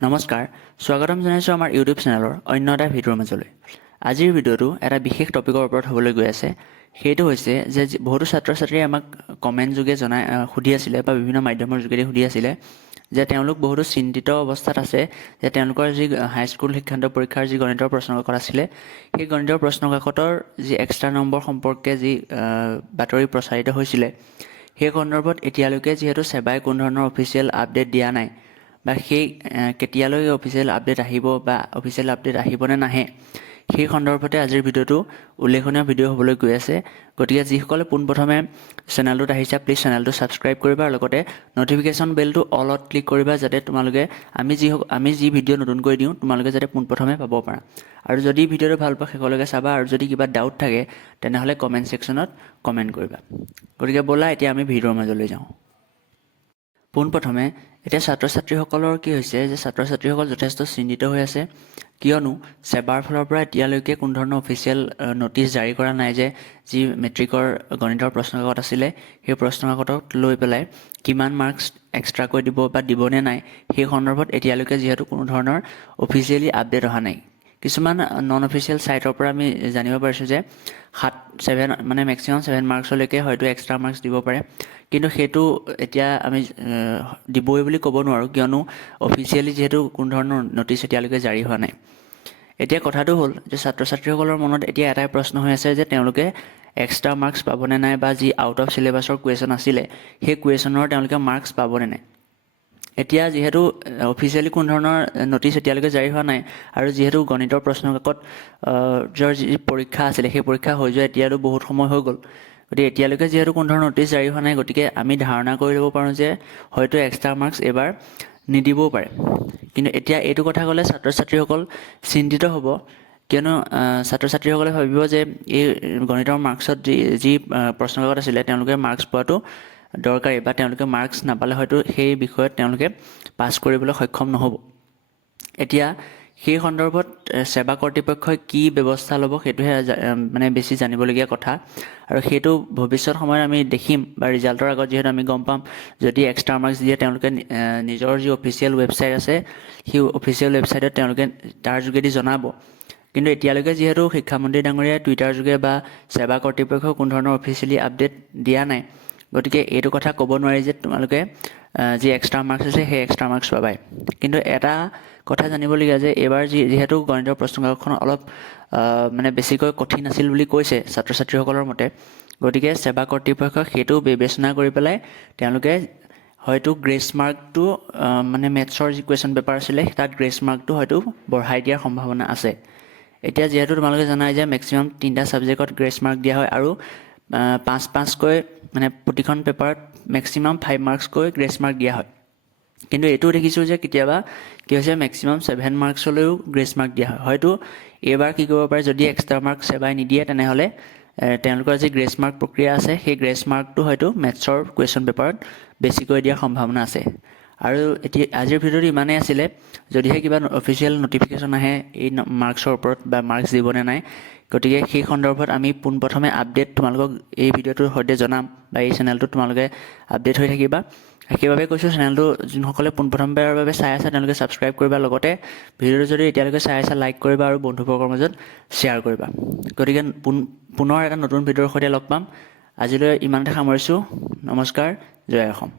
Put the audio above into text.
নমস্কাৰ, স্বাগতম জনাইছোঁ আমাৰ ইউটিউব চেনেলৰ অন্য এটা ভিডিঅ'ৰ মাজলৈ। আজিৰ ভিডিঅ'টো এটা বিশেষ টপিকৰ ওপৰত হ'বলৈ গৈ আছে। সেইটো হৈছে যে বহুতো ছাত্ৰ ছাত্ৰীয়ে আমাক কমেণ্ট যোগে সুধি আছিলে বা বিভিন্ন মাধ্যমৰ যোগেদি সুধি আছিলে যে তেওঁলোক বহুতো চিন্তিত অৱস্থাত আছে যে তেওঁলোকৰ যি হাইস্কুল শিক্ষান্ত পৰীক্ষাৰ যি গণিতৰ প্ৰশ্নকাকত আছিলে, সেই গণিতৰ প্ৰশ্নকাকতৰ যি এক্সট্ৰা নম্বৰ সম্পৰ্কে যি বাতৰি প্ৰচাৰিত হৈছিলে, সেই সন্দৰ্ভত এতিয়ালৈকে যিহেতু সেবাই কোনো ধৰণৰ অফিচিয়েল আপডেট দিয়া নাই বা সেই কেতিয়ালৈ অফিচিয়েল আপডেট আহিব বা অফিচিয়েল আপডেট আহিব নে নাহে, সেই সন্দৰ্ভতে আজিৰ ভিডিঅ'টো উল্লেখনীয় ভিডিঅ' হ'বলৈ গৈ আছে। গতিকে যিসকলে পোনপ্ৰথমে চেনেলটোত আহিছা, প্লিজ চেনেলটো ছাবস্ক্ৰাইব কৰিবা আৰু লগতে ন'টিফিকেশ্যন বেলটো অলত ক্লিক কৰিবা, যাতে তোমালোকে আমি যি ভিডিঅ' নতুনকৈ দিওঁ তোমালোকে যাতে পোনপ্ৰথমে পাব পাৰা। আৰু যদি ভিডিঅ'টো ভাল পোৱা শেষলৈকে চাবা, আৰু যদি কিবা ডাউট থাকে তেনেহ'লে কমেণ্ট ছেকশ্যনত কমেণ্ট কৰিবা। গতিকে ব'লা এতিয়া আমি ভিডিঅ'ৰ মাজলৈ যাওঁ। পোনপ্ৰথমে এতিয়া ছাত্ৰ ছাত্ৰীসকলৰ কি হৈছে যে ছাত্ৰ ছাত্ৰীসকল যথেষ্ট চিন্তিত হৈ আছে, কিয়নো সেবাৰ ফালৰ পৰা এতিয়ালৈকে কোনো ধৰণৰ অফিচিয়েল ন'টিছ জাৰি কৰা নাই যে যি মেট্ৰিকৰ গণিতৰ প্ৰশ্নকাকত আছিলে, সেই প্ৰশ্নকাকতক লৈ পেলাই কিমান মাৰ্কছ এক্সট্ৰাকৈ দিব বা দিবনে নাই, সেই সন্দৰ্ভত এতিয়ালৈকে যিহেতু কোনো ধৰণৰ অফিচিয়েলি আপডেট অহা নাই। কিছুমান নন অফিচিয়েল ছাইটৰ পৰা আমি জানিব পাৰিছোঁ যে 7 মানে মেক্সিমাম 7 মাৰ্কছলৈকে হয়তো এক্সট্ৰা মাৰ্কছ দিব পাৰে, কিন্তু সেইটো এতিয়া আমি দিবই বুলি ক'ব নোৱাৰোঁ, কিয়নো অফিচিয়েলি যিহেতু কোনো ধৰণৰ ন'টিছ এতিয়ালৈকে জাৰি হোৱা নাই। এতিয়া কথাটো হ'ল যে ছাত্ৰ ছাত্ৰীসকলৰ মনত এতিয়া এটাই প্ৰশ্ন হৈ আছে যে তেওঁলোকে এক্সট্ৰা মাৰ্কছ পাবনে নাই, বা যি আউট অফ চিলেবাছৰ কুৱেশ্যন আছিলে সেই কুৱেশ্যনৰ তেওঁলোকে মাৰ্কছ পাবনে নাই। এতিয়া যিহেতু অফিচিয়েলি কোনো ধৰণৰ ন'টিছ এতিয়ালৈকে জাৰি হোৱা নাই, আৰু যিহেতু গণিতৰ প্ৰশ্নকাকত যি পৰীক্ষা আছিলে সেই পৰীক্ষা হৈ যোৱা এতিয়াতো বহুত সময় হৈ গ'ল, গতিকে এতিয়ালৈকে যিহেতু কোনো ধৰণৰ ন'টিছ জাৰি হোৱা নাই, গতিকে আমি ধাৰণা কৰি ল'ব পাৰোঁ যে হয়তো এক্সট্ৰা মাৰ্কছ এইবাৰ নিদিবও পাৰে। কিন্তু এতিয়া এইটো কথা ক'লে ছাত্ৰ ছাত্ৰীসকল চিন্তিত হ'ব, কিয়নো ছাত্ৰ ছাত্ৰীসকলে ভাবিব যে এই গণিতৰ মাৰ্কছত যি প্ৰশ্নকাকত আছিলে তেওঁলোকে মাৰ্কছ পোৱাটো দৰকাৰী, বা তেওঁলোকে মাৰ্কছ নাপালে হয়তো সেই বিষয়ত তেওঁলোকে পাছ কৰিবলৈ সক্ষম নহ'ব। এতিয়া সেই সন্দৰ্ভত সেবা কৰ্তৃপক্ষই কি ব্যৱস্থা ল'ব সেইটোহে মানে বেছি জানিবলগীয়া কথা, আৰু সেইটো ভৱিষ্যত সময়ত আমি দেখিম বা ৰিজাল্টৰ আগত যিহেতু আমি গম পাম। যদি এক্সট্ৰা মাৰ্কছ দিয়ে তেওঁলোকে নিজৰ যি অফিচিয়েল ৱেবছাইট আছে সেই অফিচিয়েল ৱেবছাইটত তেওঁলোকে তাৰ যোগেদি জনাব। কিন্তু এতিয়ালৈকে যিহেতু শিক্ষামন্ত্ৰী ডাঙৰীয়াই টুইটাৰ যোগে বা সেবা কৰ্তৃপক্ষই কোনো ধৰণৰ অফিচিয়েলি আপডেট দিয়া নাই, গতিকে এইটো কথা ক'ব নোৱাৰি যে তোমালোকে যি এক্সট্ৰা মাৰ্কছ আছে সেই এক্সট্ৰা মাৰ্কছ পাবাই। কিন্তু এটা কথা জানিবলগীয়া যে এইবাৰ যিহেতু গণিতৰ প্ৰশ্নকাকতখন অলপ মানে বেছিকৈ কঠিন আছিল বুলি কৈছে ছাত্ৰ ছাত্ৰীসকলৰ মতে, গতিকে সেবা কৰ্তৃপক্ষক সেইটো বিবেচনা কৰি পেলাই তেওঁলোকে হয়তো গ্ৰেছ মাৰ্কটো মানে মেথছৰ যি কুৱেশ্যন পেপাৰ আছিলে তাত গ্ৰেছ মাৰ্কটো হয়তো বঢ়াই দিয়াৰ সম্ভাৱনা আছে। এতিয়া যিহেতু তোমালোকে জানাই যে মেক্সিমাম 3টা ছাবজেক্টত গ্ৰেছ মাৰ্ক দিয়া হয়, আৰু 5-5কৈ মানে প্ৰতিখন পেপাৰত মেক্সিমাম 5 মাৰ্কছকৈ গ্ৰেছ মাৰ্ক দিয়া হয়। কিন্তু এইটোও দেখিছোঁ যে কেতিয়াবা কি হৈছে মেক্সিমাম 7 মাৰ্কছলৈও গ্ৰেছ মাৰ্ক দিয়া হয়। হয়তো এইবাৰ কি কৰিব পাৰে, যদি এক্সট্ৰা মাৰ্ক সেবাই নিদিয়ে তেনেহ'লে তেওঁলোকৰ যি গ্ৰেছ মাৰ্ক প্ৰক্ৰিয়া আছে সেই গ্ৰেছ মাৰ্কটো হয়তো মেথছৰ কুৱেশ্যন পেপাৰত বেছিকৈ দিয়াৰ সম্ভাৱনা আছে। আৰু এতিয়া আজিৰ ভিডিঅ'টো ইমানেই আছিলে। যদিহে কিবা অফিচিয়েল ন'টিফিকেশ্যন আহে এই মাৰ্কছৰ ওপৰত বা মাৰ্কছ দিবনে নাই, গতিকে সেই সন্দৰ্ভত আমি পোনপ্ৰথমে আপডেট তোমালোকক এই ভিডিঅ'টোৰ সৈতে জনাম, বা এই চেনেলটোত তোমালোকে আপডেট হৈ থাকিবা। সেইবাবে কৈছোঁ, চেনেলটো যোনসকলে পোনপ্ৰথমবাৰৰ বাবে চাই আছে তেওঁলোকে ছাবস্ক্ৰাইব কৰিবা, লগতে ভিডিঅ'টো যদি এতিয়ালৈকে চাই আছা লাইক কৰিবা আৰু বন্ধুবৰ্গৰ মাজত শ্বেয়াৰ কৰিবা। গতিকে পুনৰ এটা নতুন ভিডিঅ'ৰ সৈতে লগ পাম। আজিলৈ ইমানতে সামৰিছোঁ। নমস্কাৰ, জয় অসম।